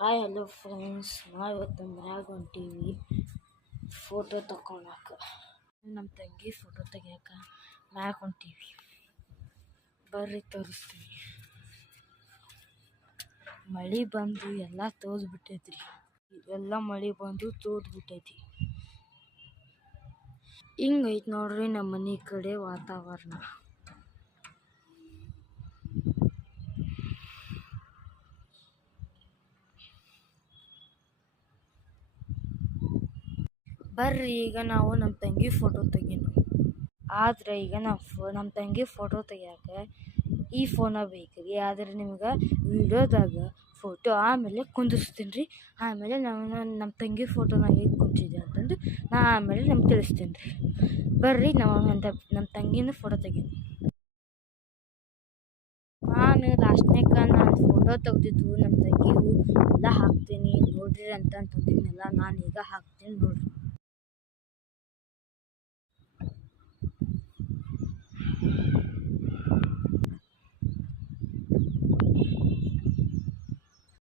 Hi hello friends, ನಾವು ಇವತ್ತು ಮನ್ಯಾಗ ಹೊಂಟೀವಿ ಫೋಟೋ ತಗೊಳಕ್ಕೆ. ನಮ್ಮ ತಂಗಿ ಫೋಟೋ ತೆಗಿಯಕ್ಕೆ ಮ್ಯಾಗ ಹೊಂಟೀವಿ. ಬರ್ರಿ ತೋರಿಸ್ತೀವಿ. ಮಳೆ ಬಂದು ಎಲ್ಲ ತೋದ್ಬಿಟ್ಟೈತ್ರಿ. ಎಲ್ಲ ಮಳೆ ಬಂದು ತೋದ್ಬಿಟ್ಟೈತಿ. ಹಿಂಗೈತೆ ನೋಡ್ರಿ ನಮ್ಮ ಮನೆ ಕಡೆ ವಾತಾವರಣ. ಬರ್ರಿ ಈಗ ನಾವು ನಮ್ಮ ತಂಗಿ ಫೋಟೋ ತೆಗೀನು. ಆದರೆ ಈಗ ನಮ್ಮ ತಂಗಿ ಫೋಟೋ ತೆಗಿಯೋಕೆ ಈ ಫೋನ ಬೇಕು ರೀ. ಆದರೆ ನಿಮ್ಗೆ ವಿಡಿಯೋದಾಗ ಫೋಟೋ ಆಮೇಲೆ ಕುಂದಿರ್ಸ್ತೀನಿ ರೀ. ಆಮೇಲೆ ನಮ್ಮ ತಂಗಿ ಫೋಟೋನ ಹೇಗೆ ಕುಂತಿದೆ ಅಂತಂದು ನಾ ಆಮೇಲೆ ನಮ್ಗೆ ತಿಳಿಸ್ತೀನಿ ರೀ. ಬರ್ರಿ ನಮ್ಮ ತಂಗಿನ ಫೋಟೋ ತೆಗೀನಿ. ನಾನು ನಾನು ಫೋಟೋ ತೆಗ್ದಿದ್ದು ನಮ್ಮ ತಂಗಿಗೂ ಎಲ್ಲ ಹಾಕ್ತೀನಿ ನೋಡ್ರಿ ಅಂತಂದಿದ್ನೆಲ್ಲ ನಾನು ಈಗ ಹಾಕ್ತೀನಿ ನೋಡ್ರಿ.